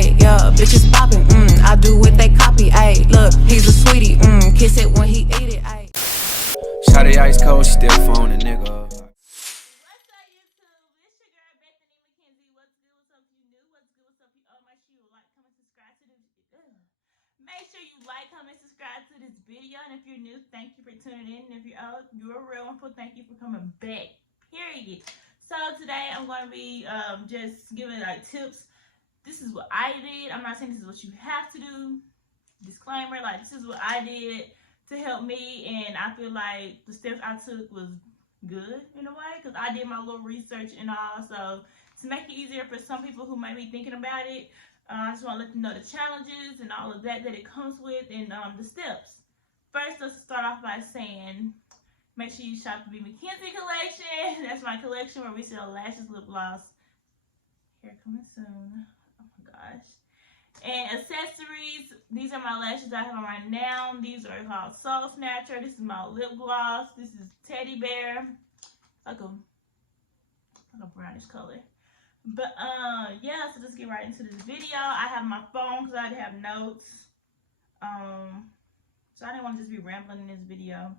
ayy, yeah, bitches poppin', I do what they copy, ayy, look, he's a sweetie, kiss it when he eat it, ayy. Shawty ice cold, she still phone a nigga up. What's up, YouTube? It's your girl, Bethany Billings. What's good? What's up, you new? What's good? What's up, you old? Make sure you like, comment, subscribe to this. Make sure you like, comment, subscribe to this video. And if you're new, thank you for tuning in. And if you're old, you're a real one. Thank you for coming back. Period. So today I'm going to be just giving like tips. This is what I did. I'm not saying this is what you have to do. Disclaimer, like this is what I did to help me, and I feel like the steps I took was good in a way because I did my little research and all. So to make it easier for some people who might be thinking about it, I just want to let them know the challenges and all of that it comes with, and the steps. First, let's start off by saying make sure you shop the B. McKenzie collection. That's my collection where we sell lashes, lip gloss, hair coming soon. Oh my gosh. And accessories, these are my lashes I have on right now. These are called Soul Snatcher. This is my lip gloss. This is Teddy Bear. Like a brownish color. But yeah, so let's get right into this video. I have my phone because I have notes. So I didn't want to just be rambling in this video.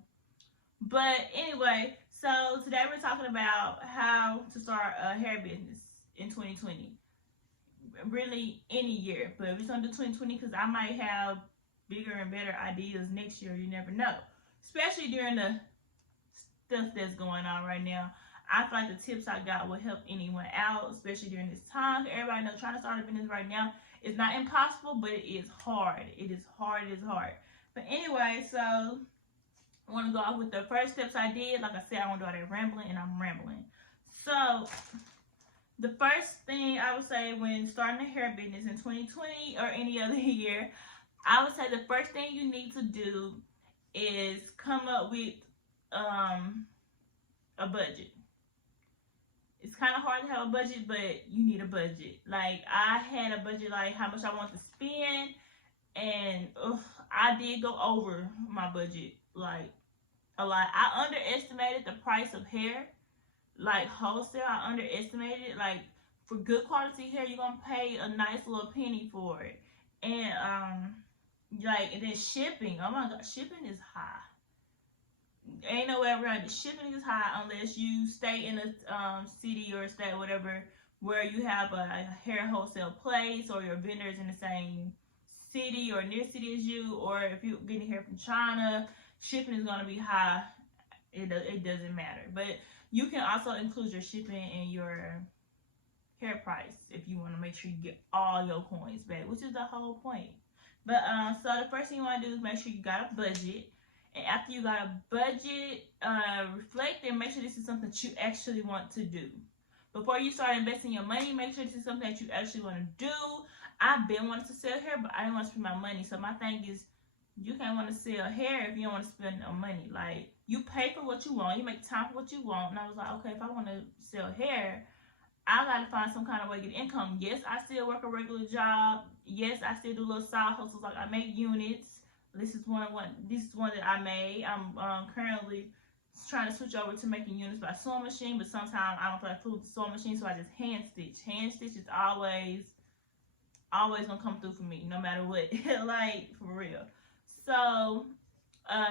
But anyway, so today we're talking about how to start a hair business in 2020. Really any year, but we're gonna do 2020 because I might have bigger and better ideas next year. You never know, especially during the stuff that's going on right now. I feel like the tips I got will help anyone out, especially during this time. Everybody knows trying to start a business right now is not impossible, but it is hard. It is hard. It is hard. But anyway, so I want to go off with the first steps I did. Like I said, I want to do all that rambling, and I'm rambling. So the first thing I would say when starting a hair business in 2020 or any other year, I would say the first thing you need to do is come up with a budget. It's kind of hard to have a budget, but you need a budget. Like I had a budget, like how much I want to spend, and I did go over my budget like a lot. I underestimated the price of hair. Like wholesale, I underestimated it. Like for good quality hair, you're gonna pay a nice little penny for it. And and then shipping. Oh my god, shipping is high. Ain't no way around it. Shipping is high unless you stay in a city or state, whatever, where you have a hair wholesale place or your vendors in the same city or near city as you, or if you're getting hair from China, shipping is gonna be high. It doesn't matter, but you can also include your shipping in your hair price if you want to make sure you get all your coins back, which is the whole point. But so the first thing you want to do is make sure you got a budget, and after you got a budget, reflect and make sure this is something that you actually want to do. Before you start investing your money, make sure this is something that you actually want to do. I've been wanting to sell hair, but I didn't want to spend my money. So my thing is, you can't want to sell hair if you don't want to spend no money. Like, you pay for what you want, you make time for what you want. And I was like, okay, if I want to sell hair, I gotta find some kind of way to get income. Yes, I still work a regular job. Yes, I still do little side hustles. Like I make units. This is one that I made. I'm currently trying to switch over to making units by sewing machine, but sometimes I don't feel like food sewing machine, so I just hand stitch. Hand stitch is always gonna come through for me, no matter what. Like for real. So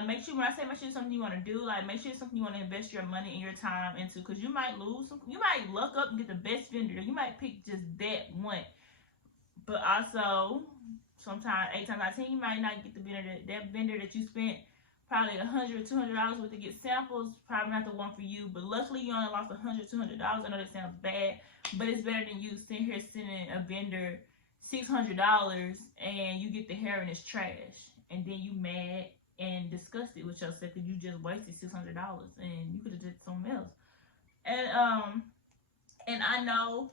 make sure, when I say make sure it's something you want to do, like make sure it's something you want to invest your money and your time into, because you might lose some, you might luck up and get the best vendor, you might pick just that one, but also sometimes 8 times out of 10 you might not get the vendor that vendor that you spent probably $100 or $200 with to get samples, probably not the one for you. But luckily you only lost $100, $200. I know that sounds bad, but it's better than you sitting here sending a vendor $600 and you get the hair and it's trash, and then you mad and disgusted with yourself because you just wasted $600 and you could have did something else. And I know,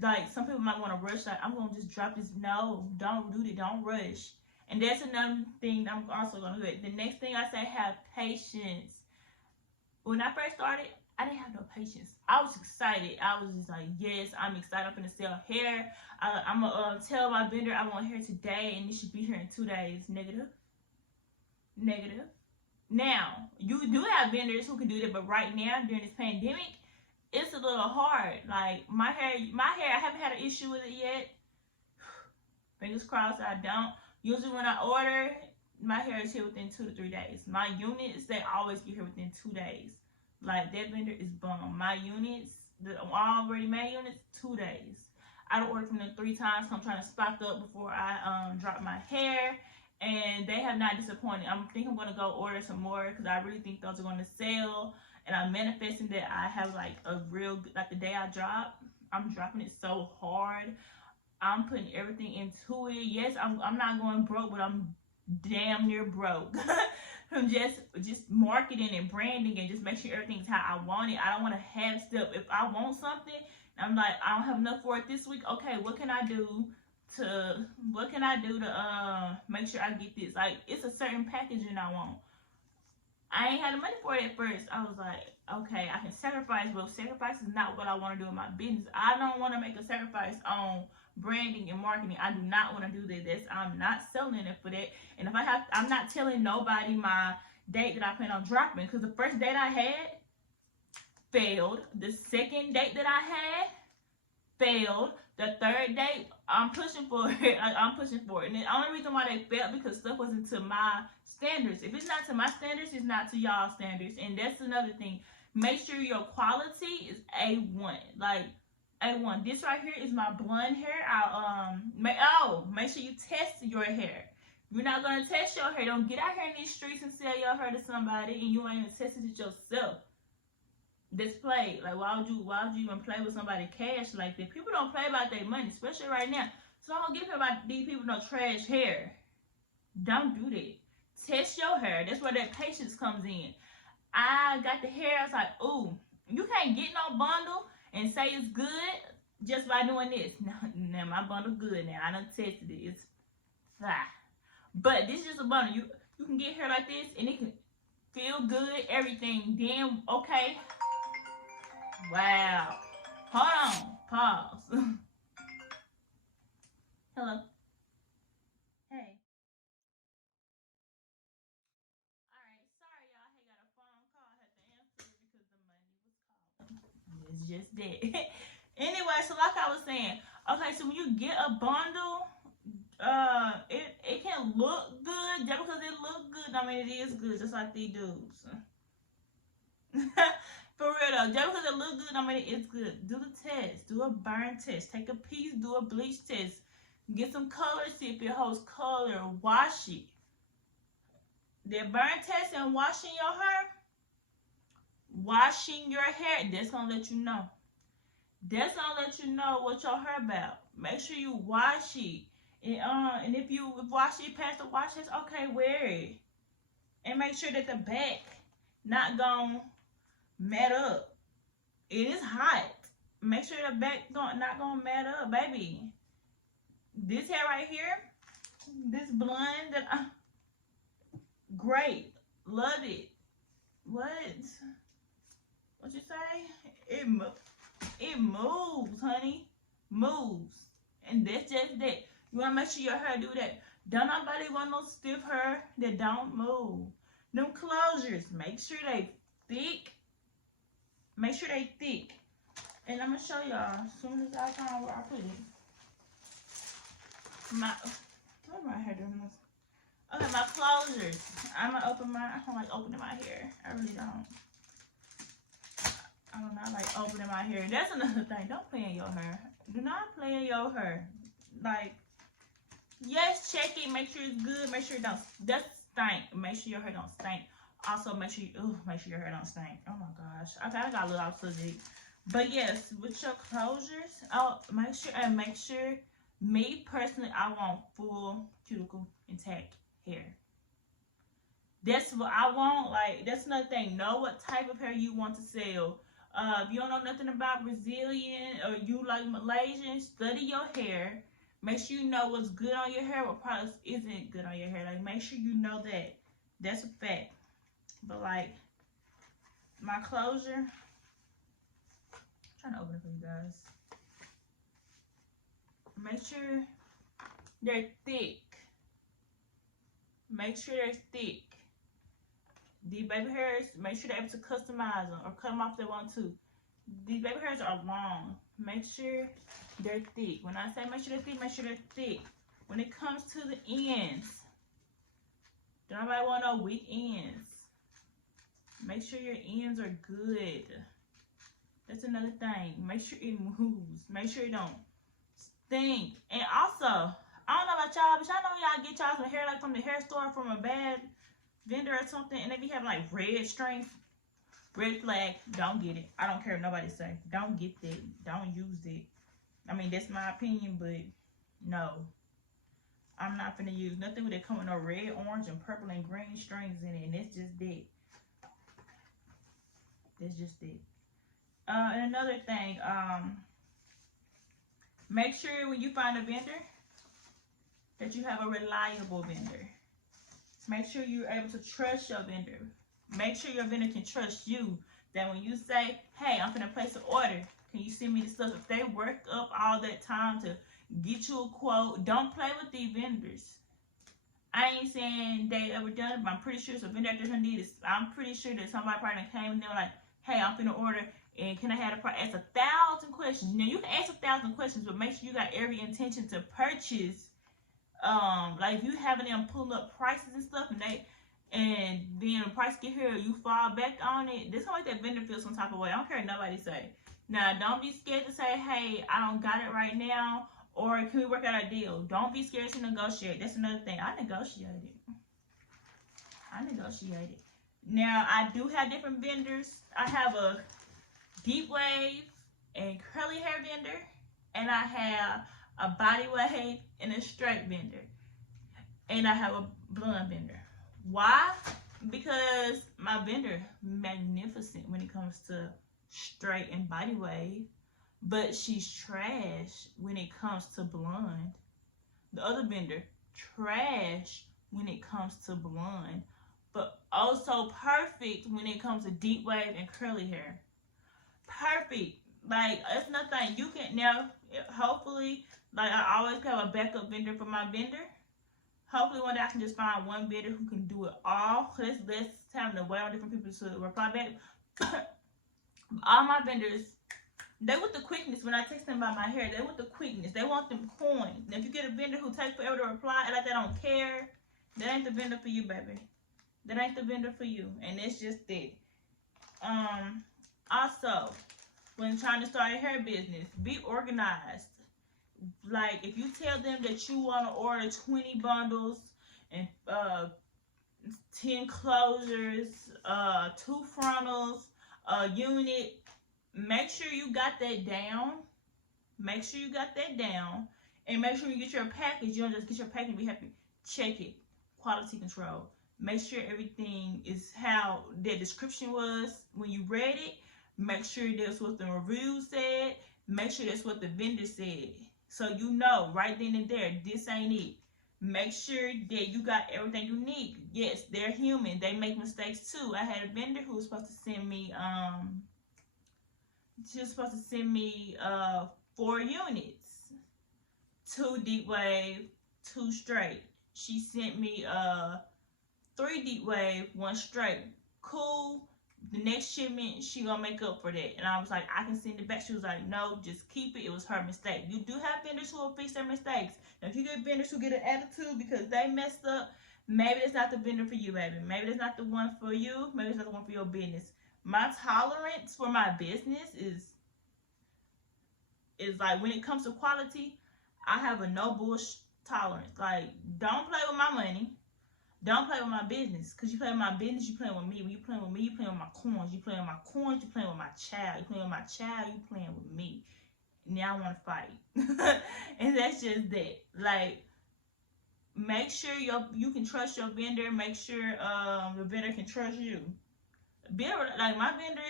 like, some people might want to rush, like, I'm gonna just drop this. No, don't do that. Don't rush. And that's another thing I'm also gonna do. The next thing I say, have patience. When I first started, I didn't have no patience. I was excited. I was just like, yes, I'm excited. I'm gonna sell hair. I'm gonna tell my vendor I want hair today and it should be here in 2 days. Negative. Now, you do have vendors who can do that, but right now during this pandemic, it's a little hard. Like my hair, I haven't had an issue with it yet. Fingers crossed I don't. Usually when I order, my hair is here within 2 to 3 days. My units, they always get here within 2 days. Like, that vendor is bum. My units, the already made units, 2 days. I don't order from them 3 times, so I'm trying to stock up before I drop my hair. And they have not disappointed. I think I'm going to go order some more because I really think those are going to sell. And I'm manifesting that I have like a real, like the day I drop, I'm dropping it so hard. I'm putting everything into it. Yes, I'm not going broke, but I'm damn near broke. From just marketing and branding and just make sure everything's how I want it. I don't want to have stuff. If I want something, I'm like, I don't have enough for it this week. Okay, what can I do to make sure I get this? Like, it's a certain packaging I want. I ain't had the money for it at first. I was like, okay, I can sacrifice, but sacrifice is not what I want to do in my business. I don't want to make a sacrifice on branding and marketing. I do not want to do that. I'm not selling it for that. And if I have, I'm not telling nobody my date that I plan on dropping, because the first date I had failed. The second date that I had failed. The third date, I'm pushing for it. I'm pushing for it. And the only reason why they failed because stuff wasn't to my standards. If it's not to my standards, it's not to y'all standards. And that's another thing. Make sure your quality is A1. Like, A1. This right here is my blonde hair. Make sure you test your hair. If you're not going to test your hair, don't get out here in these streets and sell your hair to somebody and you ain't even tested it yourself. Display. Like, why would you even play with somebody cash like that? People don't play about their money, especially right now. So I don't give about these people no trash hair. Don't do that. Test your hair. That's where that patience comes in. I got the hair. I was like, ooh, you can't get no bundle and say it's good just by doing this. No, my bundle's good now. I done tested it. It's fine. But this is just a bundle. You can get hair like this and it can feel good, everything. Then, okay. Wow. Hold on. Pause. Hello. Hey. Alright, sorry y'all. I got a phone call. I had to answer it because the money was calling. It's just that. Anyway, so like I was saying, okay, so when you get a bundle, it can look good. Just because it looks good, I mean it is good, just like these dudes. For real though, just because it looks good, I mean it's good. Do the test. Do a burn test. Take a piece, do a bleach test. Get some color, see if it holds color. Wash it. The burn test and washing your hair. Washing your hair, that's gonna let you know. That's gonna let you know what your hair about. Make sure you wash it. And if you wash it past the wash test, okay, wear it. And make sure that the back not gonna mat up. It is hot. Make sure the back not gonna mat up, baby. This hair right here, this blonde that great, love it. What you say? It moves, honey, moves, and that's just that. You wanna make sure your hair do that. Don't nobody want no stiff hair that don't move. Them closures, make sure they thick. Make sure they thick. And I'm gonna show y'all as soon as I find where I put it. What am I hair doing this? Okay, my closures. I don't like opening my hair. I really don't. I do not like opening my hair. That's another thing. Don't play in your hair. Do not play in your hair. Like, yes, check it. Make sure it's good. Make sure it don't. That's stink. Make sure your hair don't stink. Also, make sure your hair don't stink. Oh my gosh. Okay, I got a little off subject. But yes, with your closures, make sure, me personally, I want full cuticle intact hair. That's what I want. Like, that's another thing. Know what type of hair you want to sell. If you don't know nothing about Brazilian or you like Malaysian, study your hair. Make sure you know what's good on your hair, what products isn't good on your hair. Like, make sure you know that. That's a fact. But like, my closure, I'm trying to open it for you guys. Make sure they're thick. Make sure they're thick. These baby hairs, make sure they're able to customize them or cut them off if they want to. These baby hairs are long. Make sure they're thick. When I say make sure they're thick, make sure they're thick. when it comes to the ends, don't nobody want no weak ends. Make sure your ends are good. That's another thing. Make sure it moves. Make sure it don't stink. And also, I don't know about y'all, but y'all know y'all get y'all some hair like from the hair store from a bad vendor or something, and they be having like red strings. Red flag. Don't get it. I don't care what nobody say. Don't get that. Don't use it. I mean, that's my opinion, but no. I'm not finna use nothing with it coming no red, orange, and purple and green strings in it, and that's just it. That's just it. And another thing, make sure when you find a vendor that you have a reliable vendor. Make sure you're able to trust your vendor. Make sure your vendor can trust you. That when you say, hey, I'm finna place an order, can you send me the stuff? If they work up all that time to get you a quote, don't play with these vendors. I ain't saying they ever done it, but I'm pretty sure it's a vendor out there who needs it. I'm pretty sure that somebody probably came and they were like, hey, I'm finna order, and can I have the price? Ask 1,000 questions. Now, you can ask 1,000 questions, but make sure you got every intention to purchase. Like if you having them pulling up prices and stuff, and then the price get here, you fall back on it. This gonna make that vendor feel some type of way. I don't care what nobody say. Now, don't be scared to say, hey, I don't got it right now, or can we work out a deal? Don't be scared to negotiate. That's another thing. I negotiated. Now, I do have different vendors. I have a deep wave and curly hair vendor, and I have a body wave and a straight vendor, and I have a blonde vendor. Why? Because my vendor magnificent when it comes to straight and body wave, but she's trash when it comes to blonde. The other vendor, trash when it comes to blonde, but also perfect when it comes to deep wave and curly hair. Perfect. Like, it's nothing. You can now, hopefully, like I always have a backup vendor for my vendor. Hopefully one day I can just find one vendor who can do it all. That's less time to wait on different people to reply back. All my vendors, they want the quickness. When I text them about my hair, they want the quickness. They want them coins. Now, if you get a vendor who takes forever to reply and like they don't care, that ain't the vendor for you, baby. That ain't the vendor for you. And it's just it. Also, when trying to start a hair business, be organized. Like, if you tell them that you want to order 20 bundles and 10 closures, 2 frontals, a unit, make sure you got that down. Make sure you got that down. And make sure you get your package. You don't just get your package and be happy. Check it. Quality control. Make sure everything is how the description was when you read it. Make sure that's what the review said. Make sure that's what the vendor said. So you know right then and there, this ain't it. Make sure that you got everything you need. Yes, they're human. They make mistakes too. I had a vendor who was supposed to send me, she was supposed to send me 4 units. 2 deep wave, 2 straight. She sent me 3 deep wave, 1 straight. Cool. The next shipment, she gonna make up for that. And I was like, I can send it back. She was like, no, just keep it. It was her mistake. You do have vendors who will fix their mistakes. Now, if you get vendors who get an attitude because they messed up, maybe it's not the vendor for you, baby. Maybe it's not the one for you. Maybe it's not the one for your business. My tolerance for my business is like, when it comes to quality, I have a no bullshit tolerance. Like, don't play with my money. Don't play with my business. Because you play with my business, you playing with me. When you playing with me, you playing with my coins. You playing with my coins, you playing with my child. You playing with my child, you playing with me. Now I want to fight. And that's just that. Like, make sure you can trust your vendor. Make sure the vendor can trust you. Like, my vendor,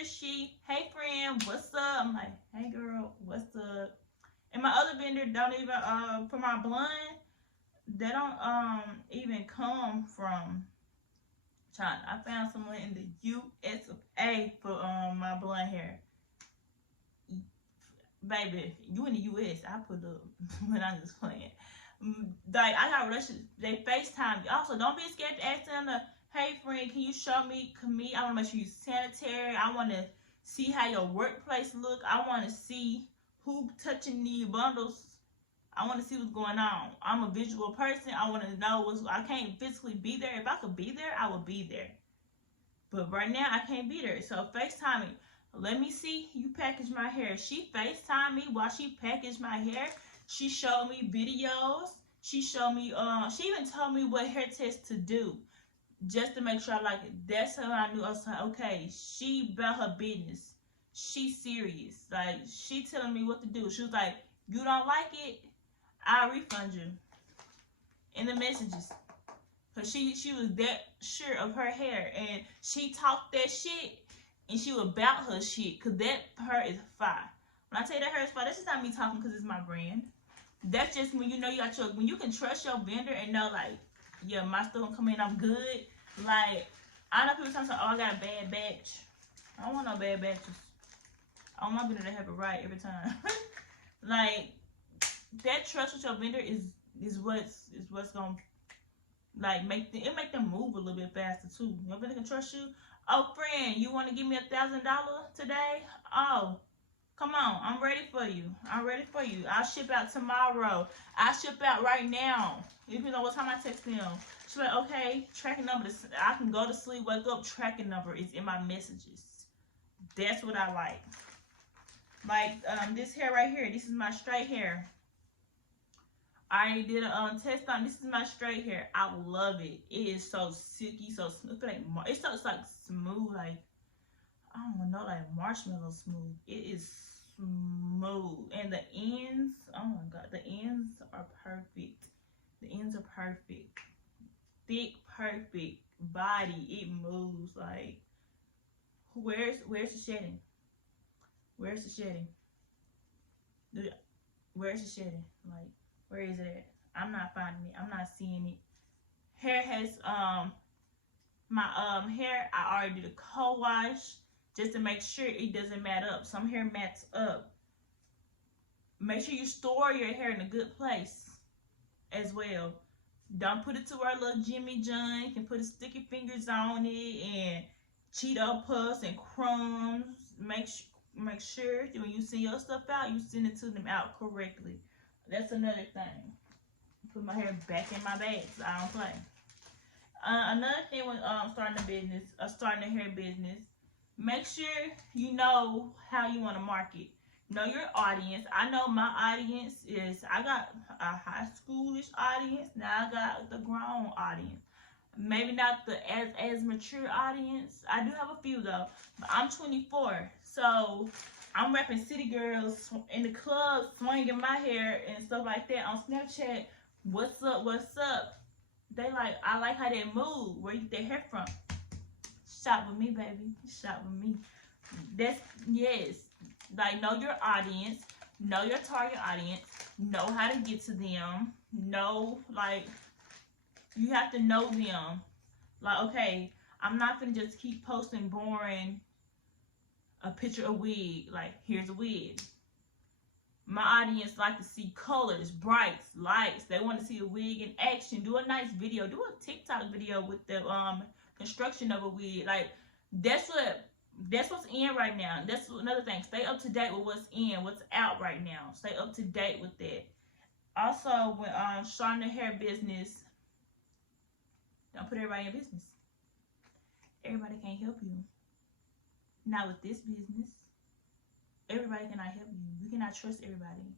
hey friend, what's up? I'm like, hey girl, what's up? And my other vendor don't even, for my blonde, they don't even come from China. I found someone in the USA for my blonde hair. Baby, you in the US, I put up when I'm just playing. Like, I got relationships, they FaceTime. Also, don't be scared to ask them hey friend, can you show me, I want to make sure you're sanitary. I want to see how your workplace look. I want to see who touching the bundles. I want to see what's going on. I'm a visual person. I want to know I can't physically be there. If I could be there, I would be there. But right now, I can't be there. So FaceTime me. Let me see you package my hair. She FaceTimed me while she packaged my hair. She showed me videos. She showed me, she even told me what hair test to do just to make sure I like it. That's how I knew. I was like, okay, she about her business. She serious. Like, she telling me what to do. She was like, you don't like it, I'll refund you. In the messages. Because she was that sure of her hair. And she talked that shit. And she was about her shit. Because that hair is fire. When I tell you that hair is fire, that's just not me talking because it's my brand. That's just when you know you got your, when you can trust your vendor and know, like, yeah, my stuff gonna come in, I'm good. Like, I know people sometimes, oh, I got a bad batch. I don't want no bad batches. I want my vendor to have it right every time. Like, that trust with your vendor is what's gonna, like, make them move a little bit faster too. Your vendor can trust you. Oh, friend, you want to give me $1,000 today? Oh, come on, I'm ready for you. I'm ready for you. I'll ship out tomorrow. I'll ship out right now. You know what time I text them. She's like, okay, tracking number. I can go to sleep, wake up, tracking number is in my messages. That's what I like. Like, this hair right here. This is my straight hair. I already did a test on. This is my straight hair. I love it. It is so silky, so smooth. It's like smooth, like, I don't know, like marshmallow smooth. It is smooth. And the ends, oh my God, the ends are perfect. The ends are perfect. Thick, perfect body. It moves. Like, where's the shedding? Where's the shedding? Where's the shedding? Like, where is it at? I'm not finding it. I'm not seeing it. Hair has, my hair, I already did a co-wash just to make sure it doesn't mat up. Some hair mats up. Make sure you store your hair in a good place as well. Don't put it to where little Jimmy John can put his sticky fingers on it and Cheeto puffs and crumbs. Make sure that when you send your stuff out, you send it to them out correctly. That's another thing. Put my hair back in my bags. I don't play. Another thing when starting a hair business, make sure you know how you want to market. Know your audience. I know my audience is, I got a high schoolish audience. Now I got the grown audience. Maybe not the as mature audience. I do have a few though. But I'm 24. So I'm rapping city girls in the club, swinging my hair and stuff like that on Snapchat. What's up? What's up? They like, I like how they move. Where you get their hair from? Shop with me, baby. Shop with me. That's, yes. Like, know your audience. Know your target audience. Know how to get to them. Know, like, you have to know them. Like, okay, I'm not gonna just keep posting boring a picture of wig. Like, here's a wig. My audience like to see colors, brights, lights. They want to see a wig in action. Do a nice video. Do a TikTok video with the construction of a wig. Like, that's what's in right now. That's another thing. Stay up to date with what's in, what's out right now. Stay up to date with that. Also, when starting a hair business, don't put everybody in business. Everybody can't help you. Not with this business. Everybody cannot help you. You cannot trust everybody.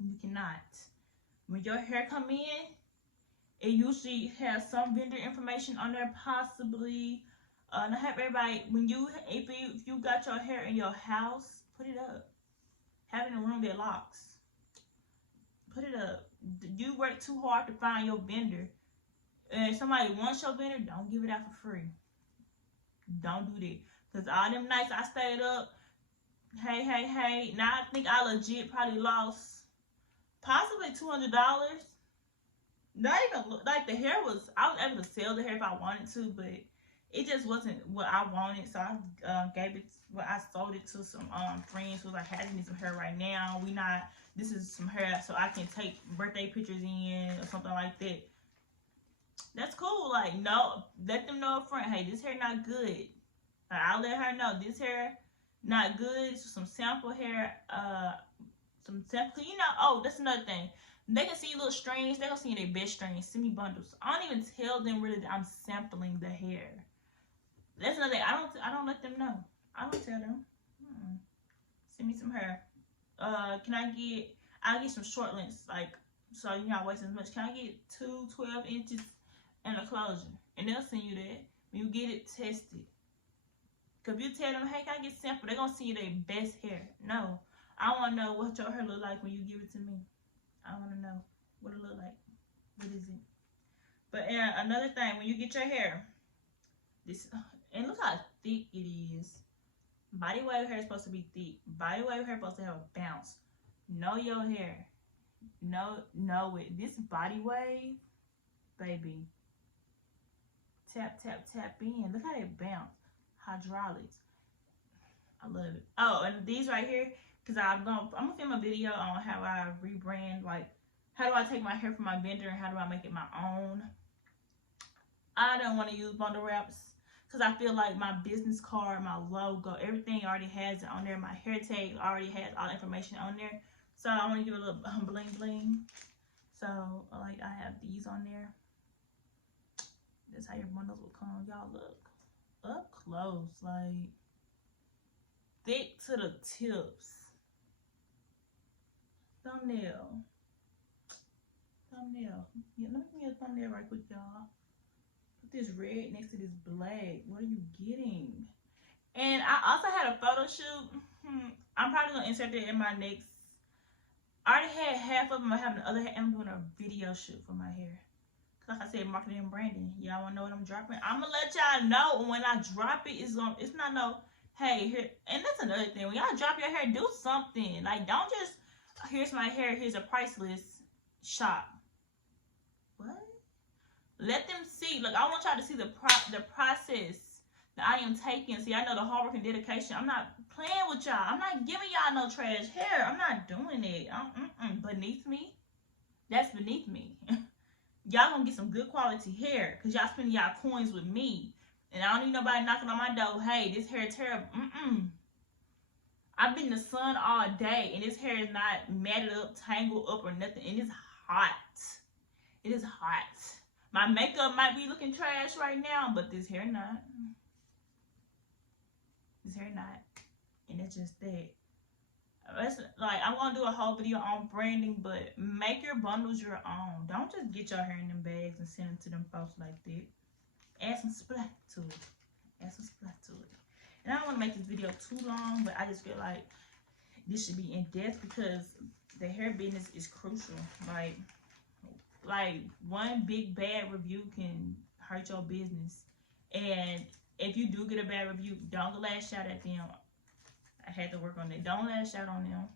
You cannot. When your hair come in, it usually has some vendor information on there, possibly. And have everybody, if you got your hair in your house, put it up. Have it in a room that locks. Put it up. You work too hard to find your vendor. And if somebody wants your vendor, don't give it out for free. Don't do that. Because all them nights I stayed up, hey. Now I think I legit probably lost possibly $200. Not even, like, the hair was, I was able to sell the hair if I wanted to, but it just wasn't what I wanted. So I gave it, I sold it to some friends who was like, hey, I need some hair right now. This is some hair so I can take birthday pictures in or something like that. That's cool. Like, no, let them know up front, hey, this hair not good. I'll let her know this hair not good. Some sample hair. some sample. You know, oh, that's another thing. They can see little strings. They're gonna see their best strings. Send me bundles. I don't even tell them really that I'm sampling the hair. That's another thing. I don't let them know. I don't tell them. Send me some hair. I'll get some short lengths, like, so you're not wasting as much. Can I get 12 inches and a closure? And they'll send you that. When you get it tested. Because if you tell them, hey, can I get sample? They're going to send you their best hair. No. I want to know what your hair look like when you give it to me. I want to know what it look like. What is it? But another thing, when you get your hair, and look how thick it is. Body wave hair is supposed to be thick. Body wave hair is supposed to have a bounce. Know your hair. Know it. This body wave, baby. Tap, tap, tap in. Look how they bounce. Hydraulics. I love it. Oh, and these right here, because I'm gonna film a video on how I rebrand, like how do I take my hair from my vendor and how do I make it my own. I don't want to use bundle wraps because I feel like my business card, my logo, everything already has it on there. My hair tag already has all the information on there. So I want to give it a little bling bling. So like I have these on there. That's how your bundles will come. Y'all look up close, like thick to the tips. Thumbnail. Yeah, let me give you a thumbnail right quick, y'all. Put this red next to this black. What are you getting? And I also had a photo shoot. I'm probably gonna insert it in my next. I already had half of them. I have the other half. I'm doing a video shoot for my hair. Like I said, marketing and branding. Y'all wanna know what I'm dropping? I'm gonna let y'all know when I drop it. It's not no, hey, here. And that's another thing. When y'all drop your hair, do something. Like, don't just, here's my hair, here's a price list, shop. What? Let them see. Look, I want y'all to see the process that I am taking. See, I know the hard work and dedication. I'm not playing with y'all. I'm not giving y'all no trash hair. I'm not doing it. Beneath me. That's beneath me. Y'all gonna get some good quality hair because y'all spending y'all coins with me. And I don't need nobody knocking on my door. Hey, this hair is terrible. I've been in the sun all day and this hair is not matted up, tangled up, or nothing. And it's hot. It is hot. My makeup might be looking trash right now, but this hair not. This hair not. And it's just that. Like, I'm gonna do a whole video on branding, but make your bundles your own. Don't just get your hair in them bags and send them to them folks like that. Add some splat to it. And I don't want to make this video too long, but I just feel like this should be in depth because the hair business is crucial. Like one big bad review can hurt your business. And if you do get a bad review, don't lash out at them. I had to work on it. Don't lash out on them.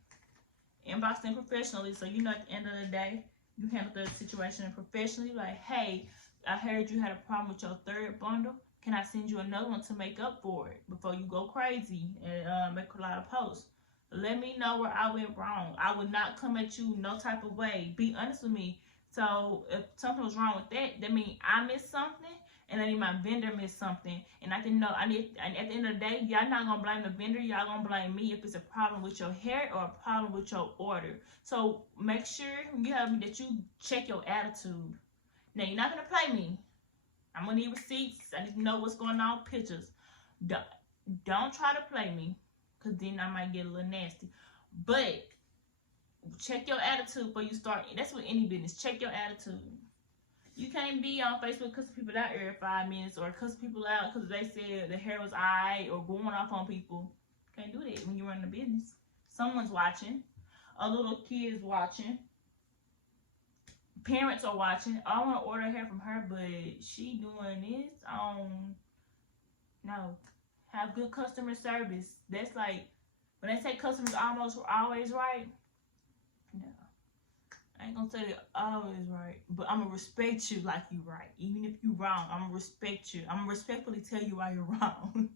Inbox them professionally so you know at the end of the day, you handle the situation professionally. Like, hey, I heard you had a problem with your third bundle. Can I send you another one to make up for it before you go crazy and make a lot of posts? Let me know where I went wrong. I would not come at you no type of way. Be honest with me. So if something was wrong with that means I missed something. And I need my vendor missed something. And I can know, and at the end of the day, y'all not going to blame the vendor. Y'all going to blame me if it's a problem with your hair or a problem with your order. So make sure when you have me that you check your attitude. Now, you're not going to play me. I'm going to need receipts. I need to know what's going on, pictures. Don't try to play me because then I might get a little nasty. But check your attitude before you start. That's with any business. Check your attitude. You can't be on Facebook cussing people out every 5 minutes or cussing people out because they said the hair was alright or going off on people. You can't do that when you run a business. Someone's watching. A little kid is watching. Parents are watching. I want to order hair from her, but she doing this on... No. Have good customer service. That's like, when they say customers almost always right, no. I ain't gonna say they're always right, but I'm gonna respect you like you right. Even if you wrong, I'm gonna respect you. I'm gonna respectfully tell you why you're wrong.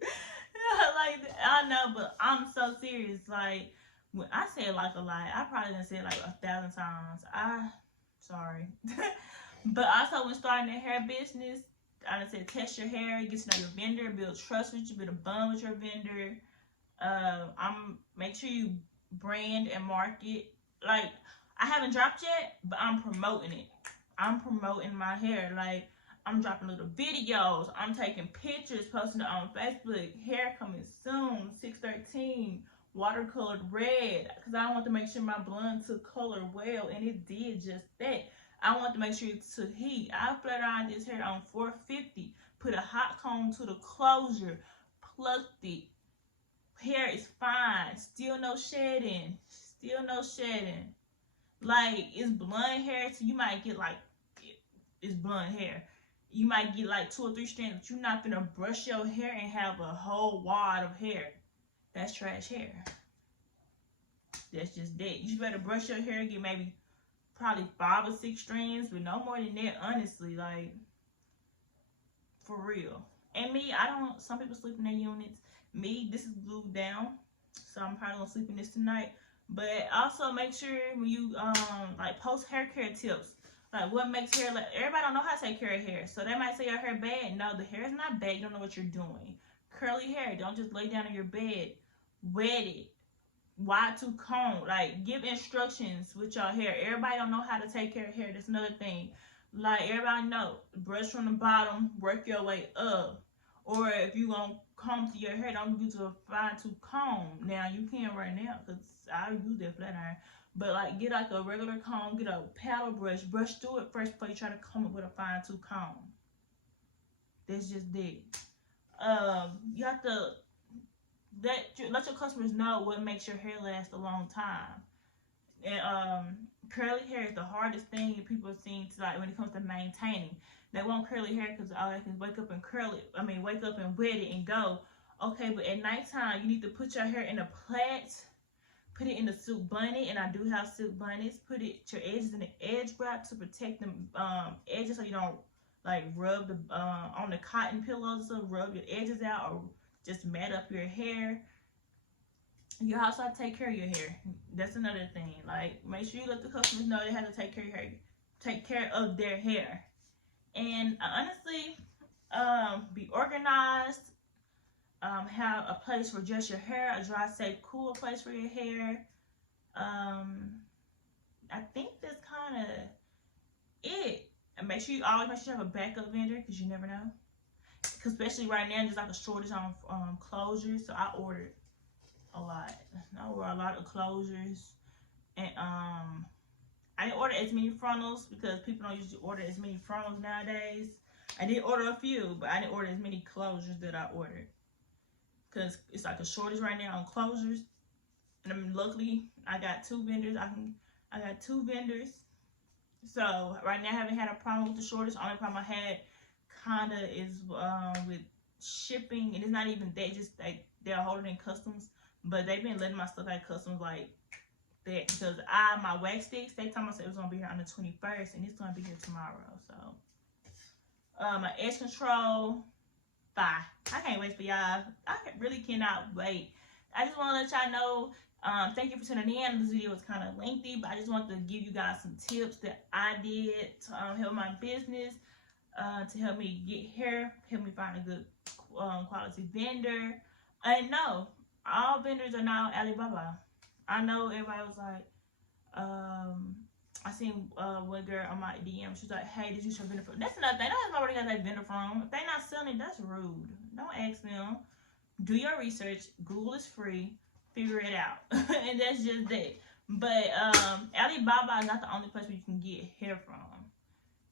Like, I know, but I'm so serious. Like, when I say it like a lot, I probably done said it like 1,000 times. Sorry. But also when starting a hair business, I done said test your hair, get to know your vendor, build trust with you, build a bond with your vendor. Make sure you brand and market like, I haven't dropped yet, but I'm promoting it. I'm promoting my hair. Like, I'm dropping little videos. I'm taking pictures, posting it on Facebook. Hair coming soon, 6/13, watercolored red. Because I want to make sure my blonde took color well, and it did just that. I want to make sure it took heat. I flat ironed this hair on 450. Put a hot comb to the closure. Plucked it. Hair is fine. Still no shedding. Still no shedding. Like, it's blonde hair, so you might get like, it's blonde hair. You might get like 2 or 3 strands, but you're not gonna brush your hair and have a whole wad of hair. That's trash hair. That's just that. You better brush your hair and get maybe probably 5 or 6 strands, but no more than that, honestly. Like, for real. And me, some people sleep in their units. Me, this is glued down, so I'm probably gonna sleep in this tonight. But also make sure when you like post hair care tips, like what makes hair, like everybody don't know how to take care of hair. So they might say your hair bad. No, the hair is not bad. You don't know what you're doing. Curly hair, don't just lay down on your bed. Wet it. Wide to comb. Like, give instructions with your hair. Everybody don't know how to take care of hair. That's another thing. Like, everybody know, brush from the bottom, work your way up. Or if you gonna comb to your hair, don't use a fine tooth comb. Now you can right now, because I use that flat iron. But like, get like a regular comb, get a paddle brush through it first before you try to comb it with a fine tooth comb. That's just that. You have to let your customers know what makes your hair last a long time. And curly hair is the hardest thing that people seem to like when it comes to maintaining. They want curly hair because they can wake up and wake up and wet it and go. Okay, but at nighttime, you need to put your hair in a plait, put it in a silk bunny, and I do have silk bunnies. Put your edges in the edge wrap to protect them edges so you don't like rub the on the cotton pillows, so rub your edges out or just mat up your hair. You also have to take care of your hair. That's another thing. Like, make sure you let the customers know they have to take care of your hair, take care of their hair. And honestly, be organized. Have a place for just your hair, a dry, safe, cool place for your hair. I think that's kind of it. And make sure you always have a backup vendor, because you never know. Cause especially right now, there's like a shortage on closures, so I ordered a lot. I ordered a lot of closures, and I didn't order as many frontals because people don't usually order as many frontals nowadays. I did order a few, but I didn't order as many closures that I ordered. Because it's like a shortage right now on closures. And luckily, I got 2 vendors. I got 2 vendors. So right now, I haven't had a problem with the shortage. The only problem I had kind of is with shipping. And it's not even that. Just like they're holding in customs. But they've been letting my stuff at customs like that. Because my wax sticks, they told me it was going to be here on the 21st. And it's going to be here tomorrow. So my edge control. Bye. I can't wait for y'all. I really cannot wait. I just want to let y'all know, thank you for tuning in. This video was kind of lengthy, but I just want to give you guys some tips that I did to help my business, to help me get hair, help me find a good quality vendor. And no, all vendors are not on Alibaba. I know everybody was like, I seen one girl on my DM. She was like, "Hey, did you show vendor from?" That's another thing. That's already got that vendor from. If they not selling it, that's rude. Don't ask them. Do your research. Google is free. Figure it out. And that's just that. But Alibaba is not the only place where you can get hair from.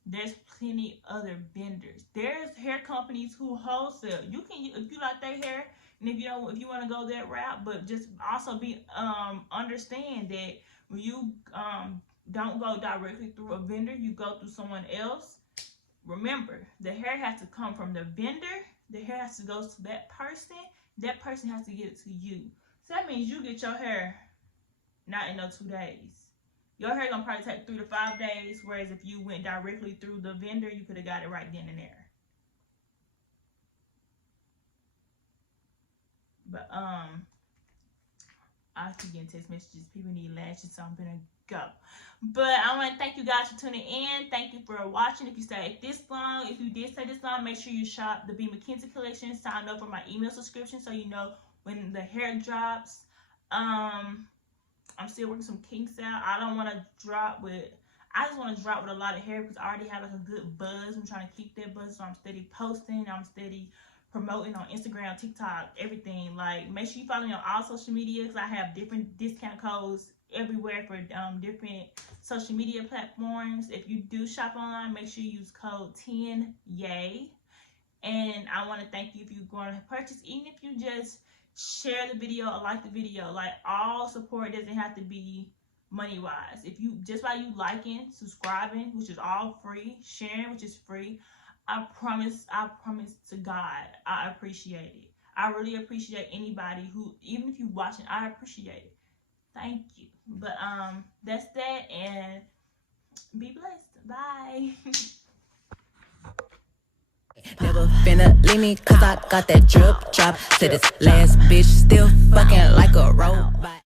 There's plenty other vendors. There's hair companies who wholesale. You can, if you like their hair, and if you want to go that route, but just also understand that when you don't go directly through a vendor, you go through someone else. Remember, the hair has to come from the vendor. The hair has to go to that person. That person has to get it to you. So that means you get your hair not in no 2 days. Your hair gonna probably take 3 to 5 days, whereas if you went directly through the vendor, you could have got it right then and there. But I keep getting text messages. People need lashes, so I'm gonna go. But I want to thank you guys for tuning in. Thank you for watching. If you stayed this long, if you did stay this long, make sure you shop the B. McKenzie collection. Sign up for my email subscription so you know when the hair drops. I'm still working some kinks out. I don't want to drop with. I just want to drop with a lot of hair because I already have like a good buzz. I'm trying to keep that buzz, so I'm steady posting. I'm steady promoting on Instagram, TikTok, everything. Like, make sure you follow me on all social media because I have different discount codes everywhere for different social media platforms. If you do shop online, make sure you use code 10YAY. And I want to thank you if you're going to purchase, even if you just share the video or like the video. Like, all support doesn't have to be money wise. If you just by you liking, subscribing, which is all free, sharing, which is free, I promise to God, I appreciate it. I really appreciate anybody who, even if you're watching, I appreciate it. Thank you. But that's that, and be blessed. Bye. Never finna leave me cause I got that drip drop. To this last bitch still fucking like a robot.